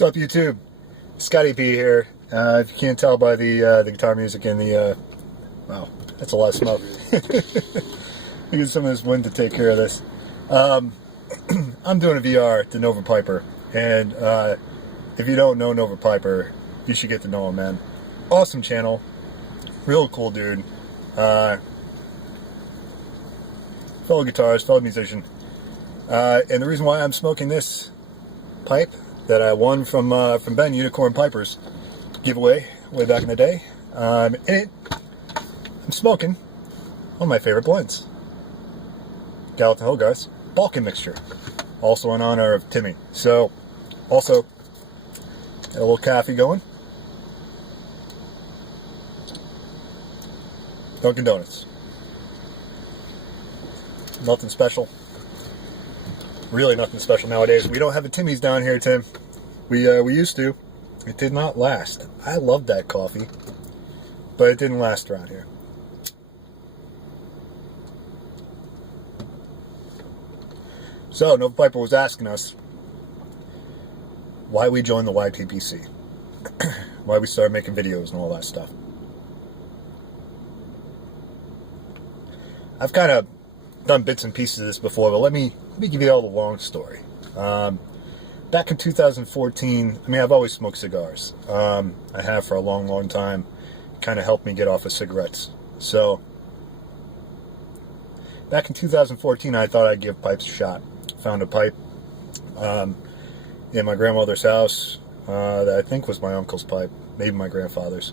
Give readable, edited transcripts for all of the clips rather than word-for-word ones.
What's up, YouTube? Scotty P here. If you can't tell by the guitar music and the wow, that's a lot of smoke. I get some of this wind to take care of this. I'm doing a VR to Nova Piper, and if you don't know Nova Piper, you should get to know him, man. Awesome channel, real cool dude. Fellow guitarist, fellow musician, and the reason why I'm smoking this pipe that I won from Ben Unicorn Piper's giveaway way back in the day. I'm smoking one of my favorite blends, Gallatin Hogarth's Balkan Mixture, also in honor of Timmy. So, also got a little coffee going. Dunkin' Donuts. Nothing special. Really nothing special nowadays. We don't have a Timmy's down here, Tim. We used to. It did not last. I loved that coffee, but it didn't last around here. So, Nova Piper was asking us why we joined the YTPC. Why we started making videos and all that stuff. I've kind of done bits and pieces of this before, but let me give you all the long story. Back in 2014, I mean, I've always smoked cigars. I have for a long time. Kind of helped me get off of cigarettes. So, back in 2014, I thought I'd give pipes a shot. Found a pipe in my grandmother's house that I think was my uncle's pipe, maybe my grandfather's.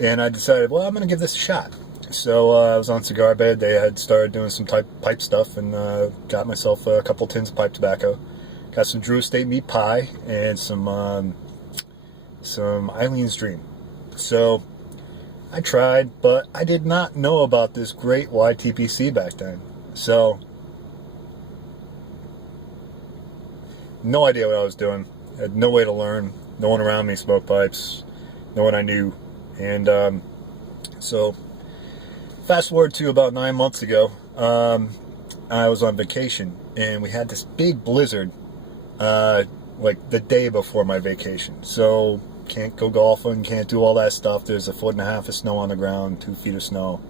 And I decided, well, I'm going to give this a shot. So I was on Cigar Bed. They had started doing some pipe stuff, and got myself a couple tins of pipe tobacco. Got some Drew Estate meat pie and some Eileen's Dream. So I tried, but I did not know about this great YTPC back then. So no idea what I was doing. I had no way to learn. No one around me smoked pipes. No one I knew. And so fast forward to about 9 months ago, I was on vacation, and we had this big blizzard, like the day before my vacation. So can't go golfing, can't do all that stuff. There's 1.5 feet of snow on the ground, 2 feet of snow.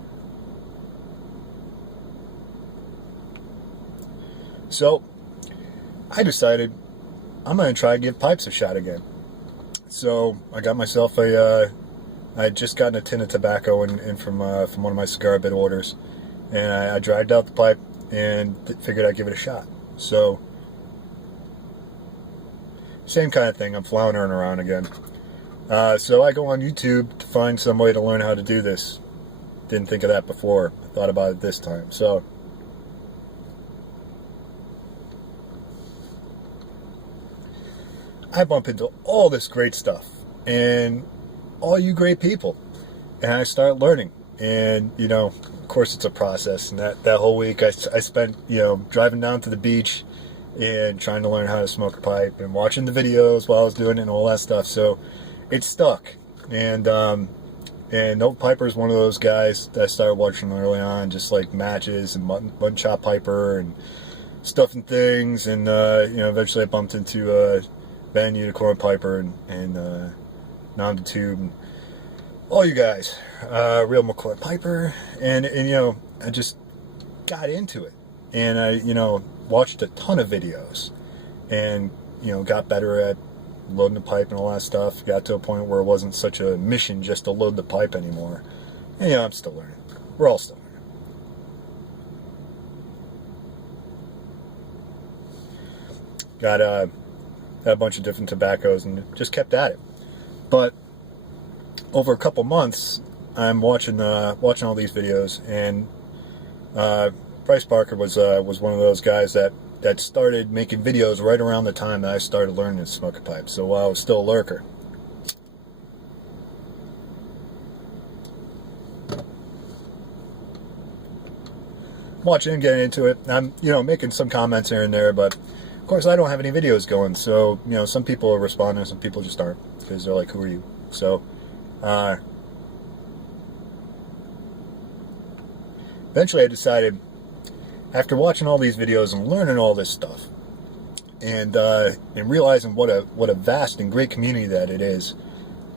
So I decided I'm going to try to give pipes a shot again. So I got myself I had just gotten a tin of tobacco in from one of my Cigar Bed orders, and I dragged out the pipe and figured I'd give it a shot. So, same kind of thing. I'm floundering around again. So I go on YouTube to find some way to learn how to do this. Didn't think of that before. I thought about it this time. So, I bump into all this great stuff, and all you great people, and I start learning. And you know, of course, it's a process. And that whole week I spent, you know, driving down to the beach and trying to learn how to smoke a pipe and watching the videos while I was doing it and all that stuff. So it stuck. And Nova Piper is one of those guys that I started watching early on, just like matches and mutton chop piper and stuff and things. And you know, eventually I bumped into Ben Unicorn Piper and Nom the Tube, and all you guys, Real McCoy Piper, and you know, I just got into it, and I, you know, watched a ton of videos, and you know, got better at loading the pipe and all that stuff. Got to a point where it wasn't such a mission just to load the pipe anymore. And you know, I'm still learning. We're all still learning. Got a bunch of different tobaccos and just kept at it. But over a couple months, I'm watching all these videos, and Bryce Parker was one of those guys that started making videos right around the time that I started learning to smoke a pipe. So while I was still a lurker, watching and getting into it. I'm, you know, making some comments here and there, but of course I don't have any videos going. So you know, some people are responding, some people just aren't, because they're like, "Who are you?" So, eventually I decided, after watching all these videos and learning all this stuff, and realizing what a vast and great community that it is,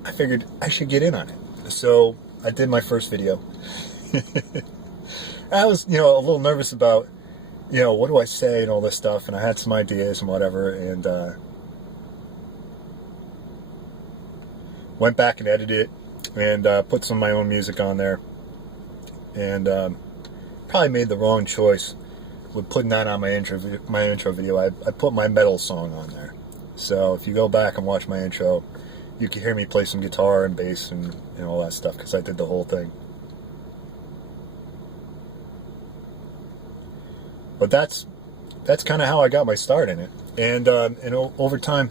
I figured I should get in on it. So I did my first video. I was, a little nervous about, what do I say and all this stuff, and I had some ideas and whatever, and went back and edited it, and put some of my own music on there, and probably made the wrong choice with putting that on my intro video. I put my metal song on there, so if you go back and watch my intro, you can hear me play some guitar and bass and all that stuff, because I did the whole thing. But that's kind of how I got my start in it, and over time,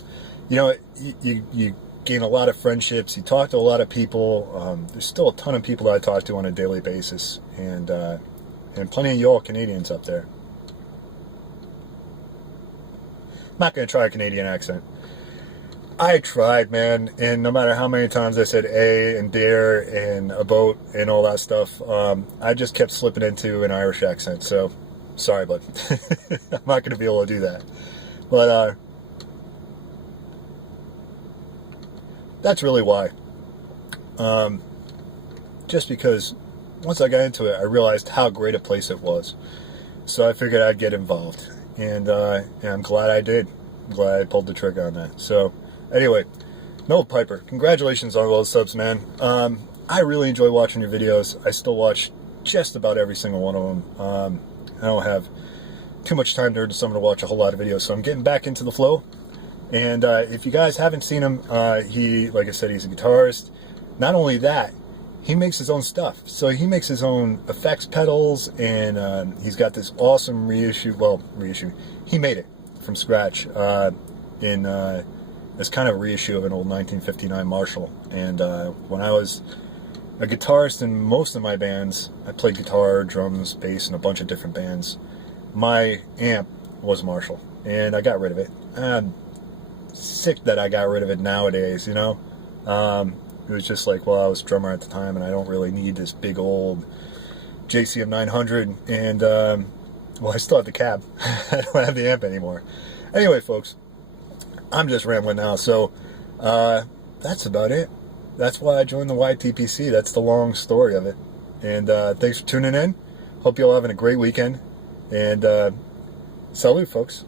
you gain a lot of friendships. You talk to a lot of people. There's still a ton of people that I talk to on a daily basis, and plenty of y'all Canadians up there. I'm not going to try a Canadian accent. I tried, man, and no matter how many times I said a and dear and a boat and all that stuff, I just kept slipping into an Irish accent. So sorry, bud. I'm not going to be able to do that. But that's really why. Just because once I got into it, I realized how great a place it was. So I figured I'd get involved. And I'm glad I did. I'm glad I pulled the trigger on that. So anyway, Noah Piper, congratulations on all those subs, man. I really enjoy watching your videos. I still watch just about every single one of them. I don't have too much time during the summer to watch a whole lot of videos, so I'm getting back into the flow. And if you guys haven't seen him, he, like I said, he's a guitarist. Not only that, he makes his own stuff. So he makes his own effects pedals, and he's got this awesome reissue. He made it from scratch in this kind of reissue of an old 1959 Marshall. And when I was a guitarist in most of my bands, I played guitar, drums, bass, and a bunch of different bands. My amp was Marshall, and I got rid of it. I'm sick that I got rid of it nowadays, It was just like, well, I was drummer at the time, and I don't really need this big old JCM 900, and, well, I still have the cab. I don't have the amp anymore. Anyway, folks, I'm just rambling now, so that's about it. That's why I joined the YTPC. That's the long story of it. And thanks for tuning in. Hope you all having a great weekend. And salute, folks.